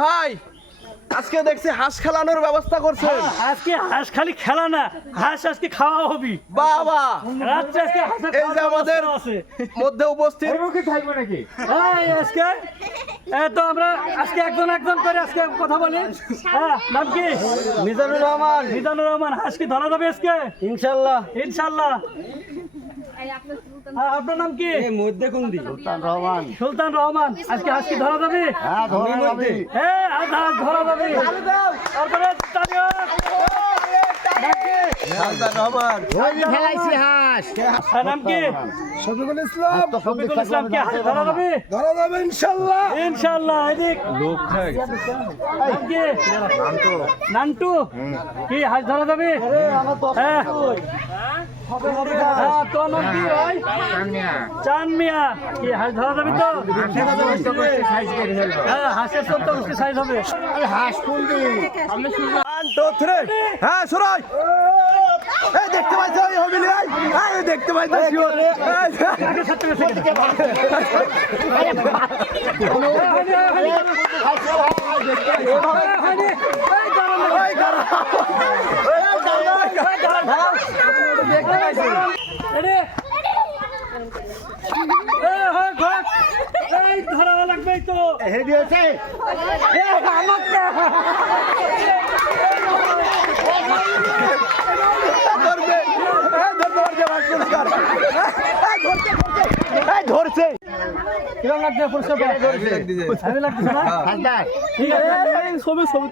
ভাই আজকে দেখছি হাঁস খেলানোর ব্যবস্থা করছে আজকে হাঁস খালি খেলা না হাঁস আজকে খাওয়া হবি। বাবা রাত্রে আজকে এই যে আমাদের মধ্যে উপস্থিত এই আজকে এ তো আমরা আজকে একজন একজন করে আজকে কথা বলি। হ্যাঁ নাম কি? মিজানুর রহমান। মিজানুর রহমান হাঁস কি ধরা যাবে আজকে? ইনশাল্লাহ। ইনশাল্লাহ। হ্যাঁ, আপনার নাম কি? কোন দিক? সুলতান রহমান। আজকে হাঁস কি ধরা যাবে? হ্যাঁ ধরা যাবে। তারপরে? রহমান। হ্যাঁ, নাম কি? শফিকুল ইসলাম। শফিকুল ইসলাম কি হাঁস? ধরা যাবে? কি? নান্টু। কি হাঁস ধরা যাবে? হ্যাঁ? হ্যাঁ, তোর নাম কি ভাই চান মিয়া। কি হাঁস ধরা যাবে তো? হ্যাঁ হাঁসের সত্তর গোষ্ঠী সাইজ হবে। হাঁস ফুল হ্যাঁ সুরাই এই দেখতে হবিলি এই দেখতে পাইছো শিওর আগে ধরা লাগবেই তো হেডি আছে ধরছে ধরছে এই ধরছে কিরম লাগছে পুরস্কার ভালো লাগছে না ঠিক আছে ছবি ছবি।